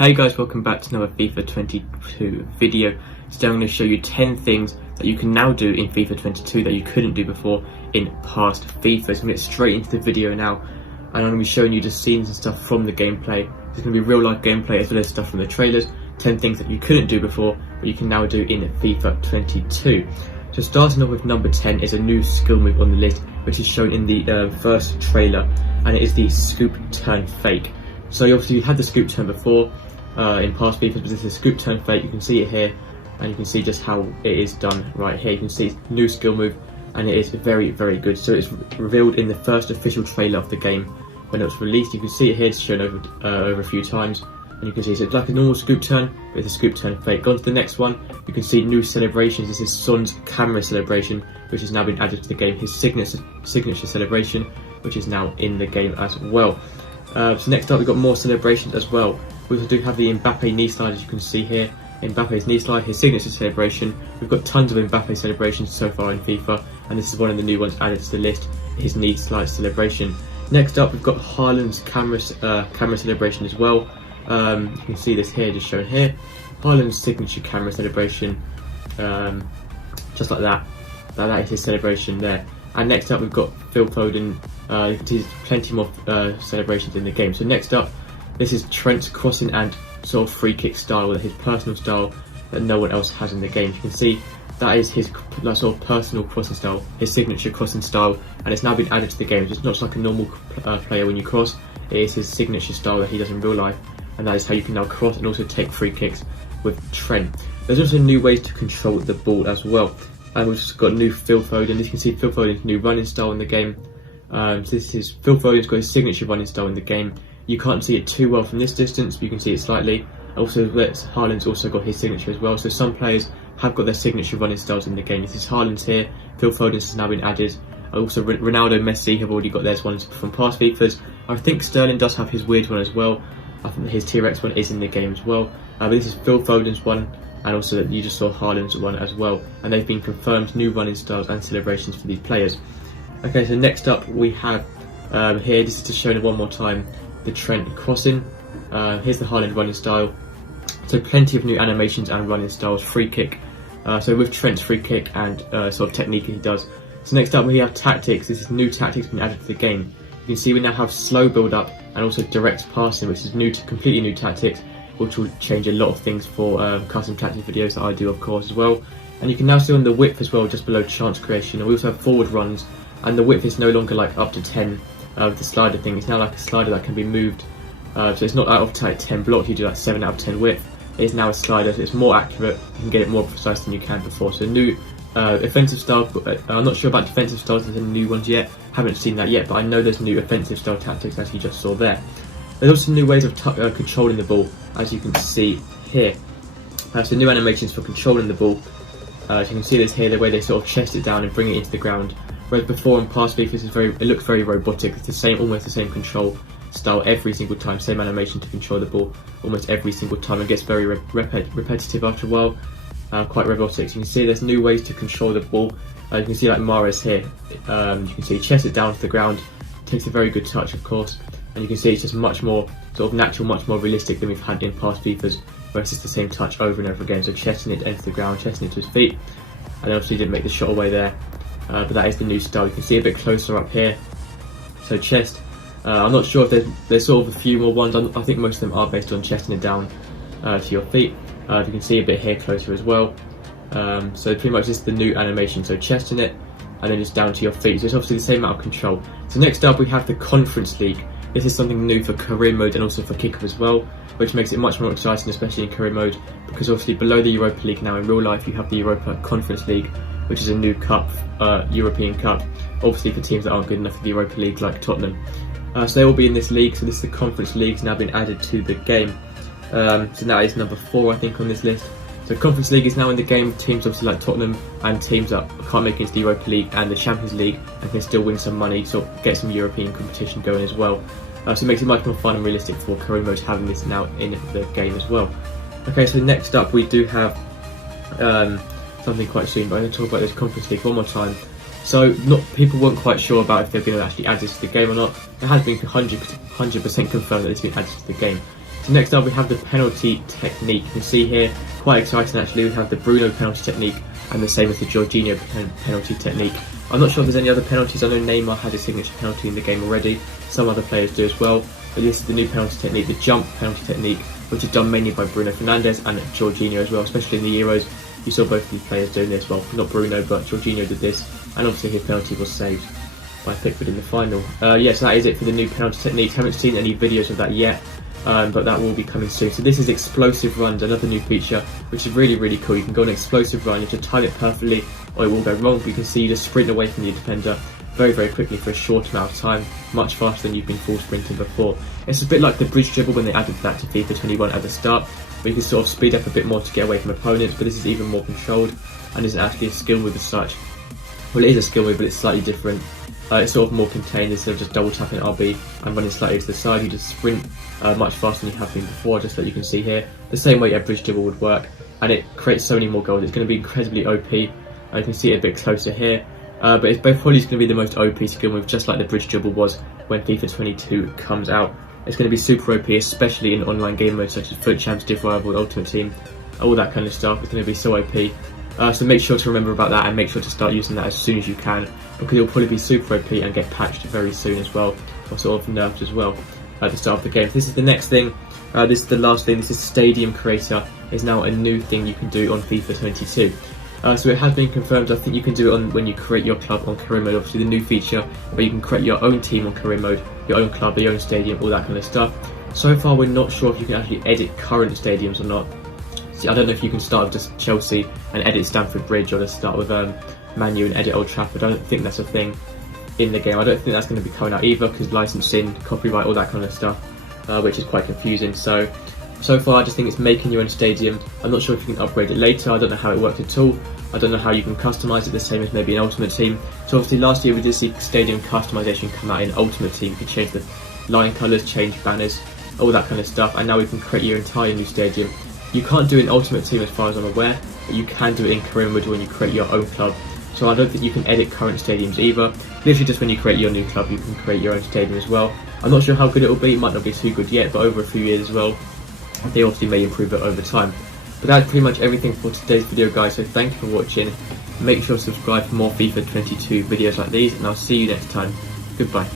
Hey guys, welcome back to another FIFA 22 video. Today I'm going to show you 10 things that you can now do in FIFA 22 that you couldn't do before in past FIFA. So I'm going to get straight into the video now, and I'm going to be showing you the scenes and stuff from the gameplay. There's going to be real life gameplay as well as stuff from the trailers. 10 things that you couldn't do before, but you can now do in FIFA 22. So starting off with number 10 is a new skill move on the list, which is shown in the first trailer, and it is the scoop turn fake. So obviously you had the scoop turn before in past FIFA, but this is a scoop turn fake. You can see it here, and you can see just how it is done right here. You can see it's a new skill move, and it is very, very good. So it's revealed in the first official trailer of the game when it was released. You can see it here, it's shown over a few times, and you can see it's like a normal scoop turn, but it's a scoop turn fake. Go on to the next one, you can see new celebrations. This is Son's camera celebration, which has now been added to the game. His signature celebration, which is now in the game as well. So next up, we've got more celebrations as well. We also do have the Mbappe knee slide, as you can see here. Mbappe's knee slide, his signature celebration. We've got tons of Mbappe celebrations so far in FIFA, and this is one of the new ones added to the list, his knee slide celebration. Next up, we've got Haaland's camera celebration as well. You can see this here, just shown here. Haaland's signature camera celebration, just like that. That is his celebration there. And next up, we've got Phil Foden. You can see plenty more celebrations in the game. So next up, this is Trent's crossing and sort of free kick style, his personal style that no one else has in the game. You can see that is his sort of personal crossing style, his signature crossing style, and it's now been added to the game. It's not just like a normal player when you cross, it is his signature style that he does in real life, and that is how you can now cross and also take free kicks with Trent. There's also new ways to control the ball as well. And we've just got new Phil Foden. As you can see, Phil Foden's new running style in the game. So this is Phil Foden's got his signature running style in the game. You can't see it too well from this distance, but you can see it slightly. Also, Haaland's also got his signature as well. So some players have got their signature running styles in the game. This is Haaland's here. Phil Foden's has now been added. Also, Ronaldo, Messi have already got theirs ones from past FIFAs. I think Sterling does have his weird one as well. I think his T-Rex one is in the game as well. But this is Phil Foden's one, and also you just saw Haaland's one as well, and they've been confirmed new running styles and celebrations for these players. Okay, so next up we have here, this is just shown one more time, the Trent crossing. Here's the Haaland running style. So plenty of new animations and running styles. Free kick, so with Trent's free kick and sort of technique he does. So next up we have tactics. This is new tactics being added to the game. You can see we now have slow build up and also direct passing, which is completely new tactics, which will change a lot of things for custom tactics videos that I do, of course, as well. And you can now see on the width as well, just below chance creation. And we also have forward runs, and the width is no longer like up to 10 with the slider thing. It's now like a slider that can be moved. So it's not out of 10 blocks, you do like 7 out of 10 width. It is now a slider, so it's more accurate. You can get it more precise than you can before. So new offensive style. I'm not sure about defensive styles, there's any new ones yet. Haven't seen that yet, but I know there's new offensive style tactics, as you just saw there. There's also new ways of controlling the ball, as you can see here. So new animations for controlling the ball. As you can see this here, the way they sort of chest it down and bring it into the ground. Whereas before in past FIFAs, it looks very robotic. It's the same, almost the same control style every single time. Same animation to control the ball almost every single time. It gets very repetitive after a while. Quite robotic. So you can see there's new ways to control the ball. You can see like Mahrez here. You can see he chests it down to the ground. Takes a very good touch, of course. And you can see it's just much more sort of natural, much more realistic than we've had in past FIFAs, where it's just the same touch over and over again. So chesting it into the ground, chesting it to his feet, and obviously didn't make the shot away there. But that is the new style. You can see a bit closer up here. So chest. I'm not sure if there's sort of a few more ones. I think most of them are based on chesting it down to your feet. You can see a bit here closer as well. So pretty much this is the new animation. So chesting it, and then just down to your feet. So it's obviously the same amount of control. So next up we have the Conference League. This is something new for career mode and also for kickoff as well, which makes it much more exciting, especially in career mode, because obviously below the Europa League now in real life you have the Europa Conference League, which is a new cup, European cup, obviously for teams that aren't good enough for the Europa League like Tottenham. So they will be in this league. So this is the Conference League, has now been added to the game. So that is number 4 I think on this list. So Conference League is now in the game. Teams obviously like Tottenham and teams that can't make it into the Europa League and the Champions League and can still win some money, so get some European competition going as well. So it makes it much more fun and realistic for career mode having this now in the game as well. Okay, so next up we do have something quite soon, but I'm going to talk about this Conference League one more time. So people weren't quite sure about if they're going to actually add this to the game or not. It has been 100% confirmed that it's been added to the game. So next up we have the penalty technique. You can see here, quite exciting actually, we have the Bruno penalty technique and the same as the Jorginho penalty technique. I'm not sure if there's any other penalties. I know Neymar had a signature penalty in the game already, some other players do as well, but this is the new penalty technique, the jump penalty technique, which is done mainly by Bruno Fernandes and Jorginho as well, especially in the Euros. You saw both of these players doing this, well, not Bruno, but Jorginho did this, and obviously his penalty was saved by Pickford in the final. Yes, that is it for the new penalty technique. Haven't seen any videos of that yet, but that will be coming soon. So this is explosive runs, another new feature, which is really, really cool. You can go on an explosive run, you have to time it perfectly, or it will go wrong, but you can see you just sprint away from your defender very, very quickly for a short amount of time, much faster than you've been full sprinting before. It's a bit like the bridge dribble when they added that to FIFA 21 at the start, where you can sort of speed up a bit more to get away from opponents, but this is even more controlled, and isn't actually a skill move as such. Well, it is a skill move, but it's slightly different. It's sort of more contained. Instead of just double tapping RB and running slightly to the side, you just sprint much faster than you have been before, just like you can see here. The same way a bridge dribble would work, and it creates so many more goals. It's going to be incredibly OP. You can see it a bit closer here, but it's probably going to be the most OP skill move, just like the bridge dribble was when FIFA 22 comes out. It's going to be super OP, especially in online game modes such as Foot Champs, Div Rival, Ultimate Team, all that kind of stuff. It's going to be so OP. So make sure to remember about that and make sure to start using that as soon as you can, because it'll probably be super OP and get patched very soon as well, or sort of nerfed as well at the start of the game. This is the next thing. This is the last thing. This is Stadium Creator. Is now a new thing you can do on FIFA 22. So it has been confirmed. I think you can do it on when you create your club on career mode. Obviously the new feature where you can create your own team on career mode, your own club, your own stadium, all that kind of stuff. So far we're not sure if you can actually edit current stadiums or not. I don't know if you can start with just Chelsea and edit Stamford Bridge, or just start with Man U and edit Old Trafford. I don't think that's a thing in the game. I don't think that's going to be coming out either, because licensing, copyright, all that kind of stuff, which is quite confusing. So far I just think it's making your own stadium. I'm not sure if you can upgrade it later. I don't know how it worked at all. I don't know how you can customise it the same as maybe an Ultimate Team. So obviously last year we did see stadium customization come out in Ultimate Team. You could change the line colours, change banners, all that kind of stuff, and now we can create your entire new stadium. You can't do it in Ultimate Team as far as I'm aware, but you can do it in career mode when you create your own club. So I don't think you can edit current stadiums either. Literally just when you create your new club, you can create your own stadium as well. I'm not sure how good it will be. It might not be too good yet, but over a few years as well, they obviously may improve it over time. But that's pretty much everything for today's video, guys. So thank you for watching. Make sure to subscribe for more FIFA 22 videos like these, and I'll see you next time. Goodbye.